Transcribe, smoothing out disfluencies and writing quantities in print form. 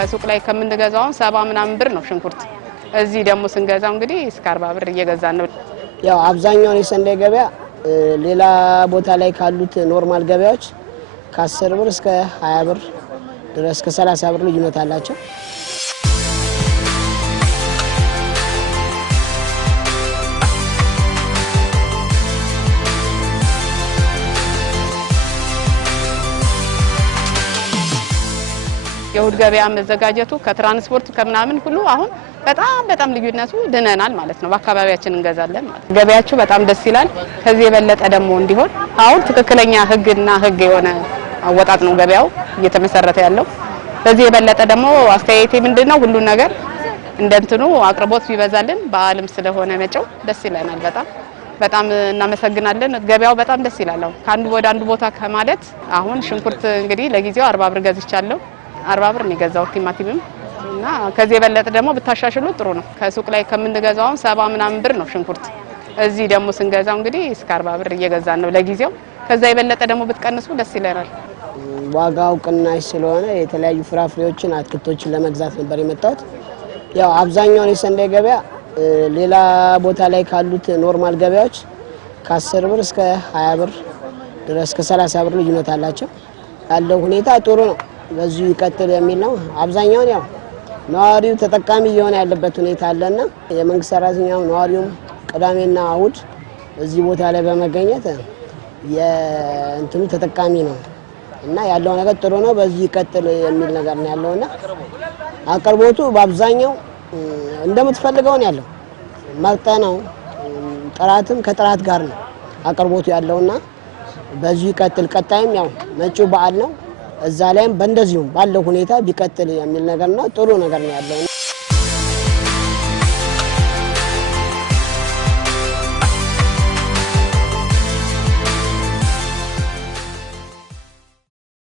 ከሱቅ ላይ ከምንገዛው 70 ምናምን ብር ነው ሽንኩርት። እዚህ ደግሞ ስንገዛው እንግዲህ እስከ 40 ብር እየገዛን ነው። ያው አብዛኛው የሰንዴ ገበያ ሌላ ቦታ ላይ ካሉት ኖርማል ገበያዎች ከ10 ብር እስከ 20 ብር ድረስ እስከ 30 ብር ልዩነት አላቸው። የእሁድ ገበያ መዘጋጀቱ ከትራንስፖርት ከምናምን ሁሉ አሁን በጣም ልዩነቱ ድነናል ማለት ነው። በአካባቢያችን እንገዛለን ማለት ነው። ገበያችሁ በጣም ደስ ይላል። ከዚህ የበለጠ ደግሞ እንዲሆን አሁን ትክክለኛ ህግ የሆነ አወጣጥ ነው ገበያው እየተመሰረተ ያለው። ከዚህ የበለጠ ደግሞ አስተያየቴ ምንድነው ሁሉ ነገር እንደንትኑ አቅርቦት ቢበዛልን በዓለም ስለሆነ መጨው ደስ ይለናል። በጣም እናመሰግናለን። ገበያው በጣም ደስ ይላል። ከአንዱ ወደ አንዱ ቦታ ከማለት አሁን ሽንኩርት እንግዲህ ለጊዜው 40 ብር ገዝቻለሁ። 40 ብር ነው የገዛው ቲማቲምም እና ከዚህ የበለጠ ደግሞ ብታሻሽሉ ጥሩ ነው። ከሱቅ ላይ ከምንገዛው 70 ምናምን ብር ነው ሽንኩርት። እዚህ ደግሞ ስንገዛው እንግዲህ እስከ 40 ብር እየገዛን ነው ለጊዜው። ከዛ የበለጠ ደግሞ ብትቀንሱ ደስ ይለናል። ዋጋው ቅናሽ ስለሆነ የተለያዩ ፍራፍሬዎችን አትክልቶችን ለመግዛት ነበር የመጣሁት። ያው አብዛኛው የሰንዴ ገበያ ሌላ ቦታ ላይ ካሉት ኖርማል ገበያዎች ከ10 ብር እስከ 20 ብር ድረስ እስከ 30 ብር ልዩነት አላቸው። ያለው ሁኔታ ጥሩ ነው። በዚህ ይቀጥል የሚል ነው። አብዛኛው ያው ነዋሪው ተጠቃሚ እየሆነ ያለበት ሁኔታ አለና የመንግስት ሰራተኛው ነዋሪውም ቅዳሜና እሁድ እዚህ ቦታ ላይ በመገኘት የእንትኑ ተጠቃሚ ነው እና ያለው ነገር ጥሩ ነው። በዚህ ይቀጥል የሚል ነገር ነው ያለውና አቅርቦቱ በአብዛኛው እንደምትፈልገው ነው ያለው። መርጠነው ጥራትም ከጥራት ጋር ነው አቅርቦቱ ያለውና በዚህ ይቀጥል። ቀጣይም ያው መጪው በዓል ነው። እዛ ላይም በእንደዚሁም ባለው ሁኔታ ቢቀጥል የሚል ነገር ነው። ጥሩ ነገር ነው ያለው።